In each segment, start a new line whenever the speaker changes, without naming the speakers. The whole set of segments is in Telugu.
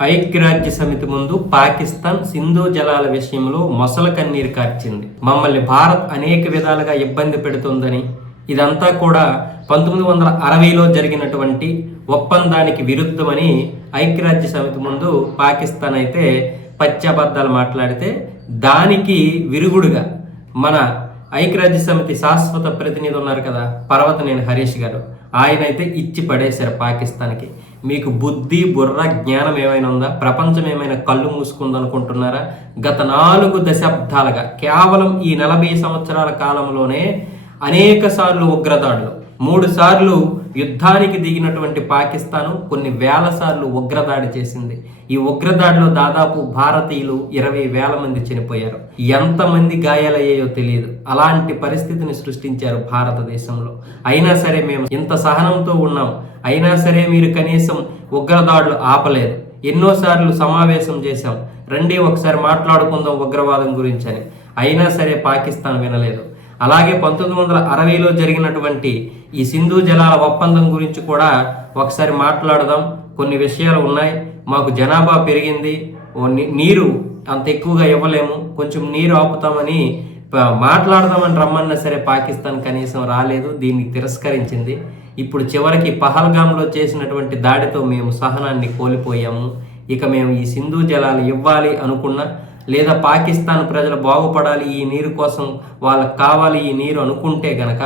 ఐక్యరాజ్య సమితి ముందు పాకిస్తాన్ సింధు జలాల విషయంలో మొసల కన్నీరు కార్చింది. మమ్మల్ని భారత్ అనేక విధాలుగా ఇబ్బంది పెడుతుందని ఇదంతా కూడా పంతొమ్మిది వందల అరవైలో జరిగినటువంటి ఒప్పందానికి విరుద్ధమని ఐక్యరాజ్య సమితి ముందు పాకిస్తాన్ అయితే పచ్చబద్దాలు మాట్లాడితే దానికి విరుగుడుగా మన ఐక్యరాజ్య సమితి శాశ్వత ప్రతినిధి ఉన్నారు కదా పర్వతనేని హరీష్ గారు. ఆయన అయితే ఇచ్చి పడేశారు పాకిస్తాన్కి. మీకు బుద్ధి బుర్ర జ్ఞానం ఏమైనా ఉందా? ప్రపంచం ఏమైనా కళ్ళు మూసుకుందనుకుంటున్నారా గత నాలుగు దశాబ్దాలుగా కేవలం ఈ నలభై సంవత్సరాల కాలంలోనే అనేక సార్లు ఉగ్రదాడులు మూడుసార్లు యుద్ధానికి దిగినటువంటి పాకిస్తాను కొన్ని వేల సార్లు ఉగ్రదాడి చేసింది. ఈ ఉగ్రదాడిలో దాదాపు భారతీయులు ఇరవై వేల మంది చనిపోయారు. ఎంతమంది గాయాలయ్యాయో తెలియదు. అలాంటి పరిస్థితిని సృష్టించారు భారతదేశంలో. అయినా సరే మేము ఇంత సహనంతో ఉన్నాం. అయినా సరే మీరు కనీసం ఉగ్రదాడులు ఆపలేదు. ఎన్నోసార్లు సమావేశం చేశాం. రండి ఒకసారి మాట్లాడుకుందాం ఉగ్రవాదం గురించి అని. అయినా సరే పాకిస్తాన్ వినలేదు. అలాగే పంతొమ్మిది వందల అరవైలో జరిగినటువంటి ఈ సింధు జలాల ఒప్పందం గురించి కూడా ఒకసారి మాట్లాడదాం. కొన్ని విషయాలు ఉన్నాయి. మాకు జనాభా పెరిగింది. నీరు అంత ఎక్కువగా ఇవ్వలేము. కొంచెం నీరు ఆపుతామని మాట్లాడదామని రమ్మన్నా సరే పాకిస్తాన్ కనీసం రాలేదు. దీన్ని తిరస్కరించింది. ఇప్పుడు చివరికి పహల్గామ్లో చేసినటువంటి దాడితో మేము సహనాన్ని కోల్పోయాము. ఇక మేము ఈ సింధు జలాలు ఇవ్వాలి అనుకున్నా లేదా పాకిస్తాన్ ప్రజలు బాగుపడాలి ఈ నీరు కోసం వాళ్ళకి కావాలి ఈ నీరు అనుకుంటే గనక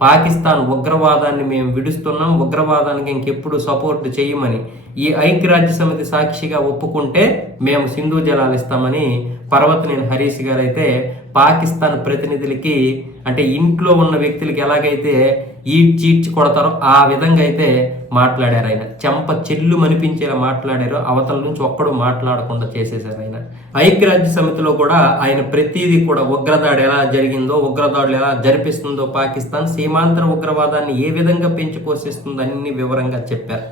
పాకిస్తాన్ ఉగ్రవాదాన్ని మేము విడుస్తున్నాం ఉగ్రవాదానికి ఇంకెప్పుడు సపోర్ట్ చేయమని ఈ ఐక్యరాజ్య సమితి సాక్షిగా ఒప్పుకుంటే మేము సింధు జలాలు ఇస్తామని పర్వతనేని హరీష్ గారు అయితే పాకిస్తాన్ ప్రతినిధులకి అంటే ఇంట్లో ఉన్న వ్యక్తులకి ఎలాగైతే ఈడ్చి ఈడ్చి కొడతారో ఆ విధంగా అయితే మాట్లాడారు ఆయన. చెంప చెల్లు మనిపించేలా మాట్లాడారు. అవతల నుంచి ఒక్కడు మాట్లాడకుండా చేసేశారు ఆయన. ఐక్యరాజ్య సమితిలో కూడా ఆయన ప్రతిదీ కూడా ఉగ్రదాడి ఎలా జరిగిందో ఉగ్రదాడులు ఎలా జరిపిస్తుందో పాకిస్తాన్ సీమాంతర ఉగ్రవాదాన్ని ఏ విధంగా పెంచి పోషిస్తుందో అన్ని వివరంగా చెప్పారు.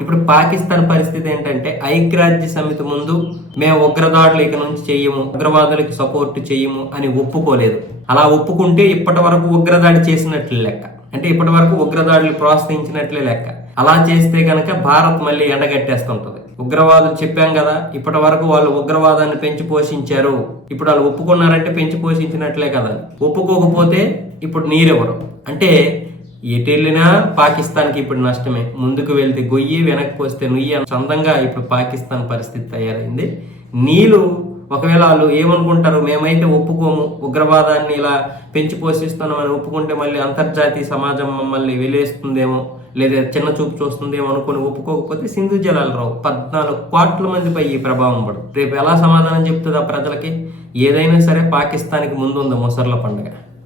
ఇప్పుడు పాకిస్తాన్ పరిస్థితి ఏంటంటే ఐక్యరాజ్య సమితి ముందు మేము ఉగ్రదాడులు ఇక నుంచి చెయ్యము ఉగ్రవాదులకి సపోర్ట్ చెయ్యము అని ఒప్పుకోలేదు. అలా ఒప్పుకుంటే ఇప్పటి వరకు ఉగ్రదాడి చేసినట్లు లెక్క. అంటే ఇప్పటి వరకు ఉగ్రదాడులు ప్రోత్సహించినట్లే లెక్క. అలా చేస్తే కనుక భారత్ మళ్ళీ ఎండగట్టేస్తుంటది. ఉగ్రవాదులు చెప్పాం కదా ఇప్పటి వరకు వాళ్ళు ఉగ్రవాదాన్ని పెంచి పోషించారు. ఇప్పుడు వాళ్ళు ఒప్పుకున్నారంటే పెంచి పోషించినట్లే కదా ఒప్పుకోకపోతే ఇప్పుడు నీరెవరు? అంటే ఎటు వెళ్ళినా పాకిస్తాన్కి ఇప్పుడు నష్టమే. ముందుకు వెళ్తే గొయ్యి వెనక్కి వస్తే నుయ్యి అని చందంగా ఇప్పుడు పాకిస్తాన్ పరిస్థితి తయారైంది. నీళ్ళు ఒకవేళ వాళ్ళు ఏమనుకుంటారు మేమైతే ఒప్పుకోము. ఉగ్రవాదాన్ని ఇలా పెంచి పోషిస్తున్నామని ఒప్పుకుంటే మళ్ళీ అంతర్జాతీయ సమాజం మమ్మల్ని వెలేస్తుందేమో లేదా చిన్న చూపు చూస్తుందేమో అనుకుని ఒప్పుకోకపోతే సింధు జలాలు రావు. పద్నాలుగు కోట్ల మందిపై ఈ ప్రభావం పడు రేపు ఎలా సమాధానం చెప్తుంది ఆ ప్రజలకి? ఏదైనా సరే పాకిస్తాన్కి ముందు ఉంది మొసర్ల పండుగ.